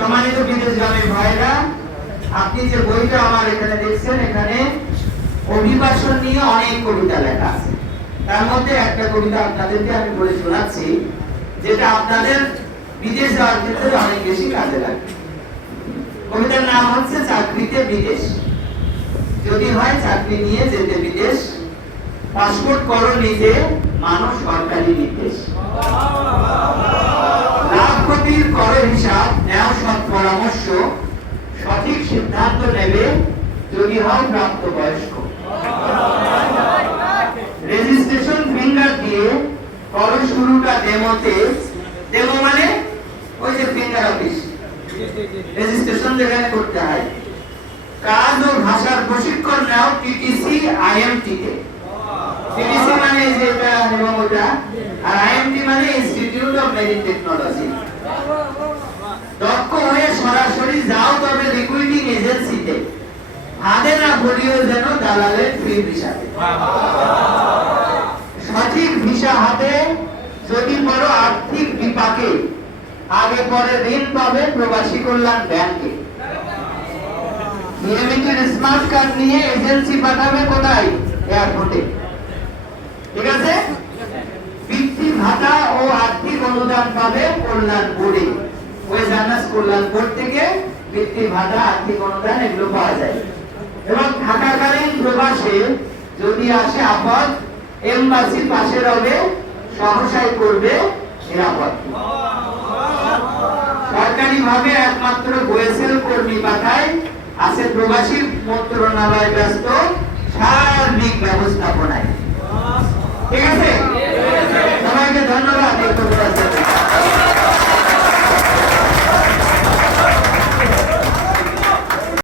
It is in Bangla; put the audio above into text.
সম্মানিত বিদেশগামী ভাইরা, আপনি যে বইটা আমার এখানে দেখছেন, এখানে অভিবাসন নিয়ে অনেক কবিতা লেখা আছে। তার মধ্যে একটা কবিতা আপনাদেরকে আমি বলে শোনাচ্ছি, যেটা আপনাদের বিদেশ যাওয়ার ক্ষেত্রে অনেক বেশি কাজে লাগবে। কবিতার নাম হচ্ছে চাকরিতে বিদেশ। যদি হয় চাকরি নিয়ে যেতে বিদেশ, পাসপোর্ট করো নিজে, মানুষ সরকারি নির্দেশ। লাভ ক্ষতির করো হিসাব, নেও সৎ পরামর্শ, সঠিক সিদ্ধান্ত নেবে যদি হয় প্রাপ্তবয়স্ক। রেজিস্ট্রেশন ফিঙ্গার দিয়ে করো শুরুটা ডেমোতে। ডেমো মানে ওই যে ফিঙ্গার অফিস, রেজিস্ট্রেশন যেখানে করতে হয়। কাজ ও ভাষার প্রশিক্ষণ নাও টিটিসি আইএমটি তে। টিটিসি মানে যেটা এবং ওটা, আর আইএমটি মানে ইনস্টিটিউট অফ মেরিন টেকনোলজি। দক্ষ হয়ে সরাসরি যাও তবে রিক্রুটিং এজেন্সিতে, হাতে না ভরিও যেন দালালের ফ্রি ভিসাতে। সঠিক ভিসা হাতে যদি পড়ো আর্থিক বিপাকে, আগে পরে ঋণ পাবে প্রবাসী কল্যাণ ব্যাংকে। নিয়মিত স্মার্ট কার্ড নিয়ে এজেন্সি পাঠাবে কোথায়? এয়ারপোর্টে। ঠিক আছে? বৃত্তি ভাতা ও আর্থিক অনুদান পাবে কল্যাণ বোর্ডে। ওই জানাস কল্যাণ বোর্ড থেকে বৃত্তি ভাতা, আর্থিক অনুদান এগুলো পাওয়া যায়। এবং থাকাকালীন প্রবাসে যদি আসে আপদ, এমবাসি পাশে রবে, সহসায় করবে নিরাপদ। সরকারি ভাবে একমাত্র গোয়েসেল কর্মী পাঠায়, আছে প্রবাসী মন্ত্রণালয় ব্যস্ত সার্বিক ব্যবস্থাপনায়। ঠিক আছে, সবাইকে ধন্যবাদ।